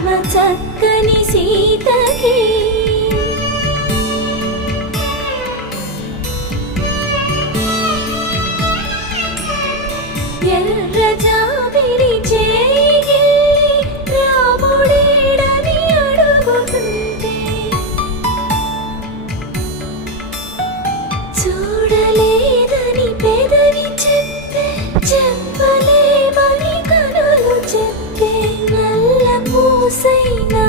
చక్కని సీతకి ఎర్ర జాబిలి చేయి రాముడేడని అడుగుతుంటే చూడలేదని పెదవి చెప్పే చెప్పలేమని కనులు చెప్పే నల్ల పూసైనా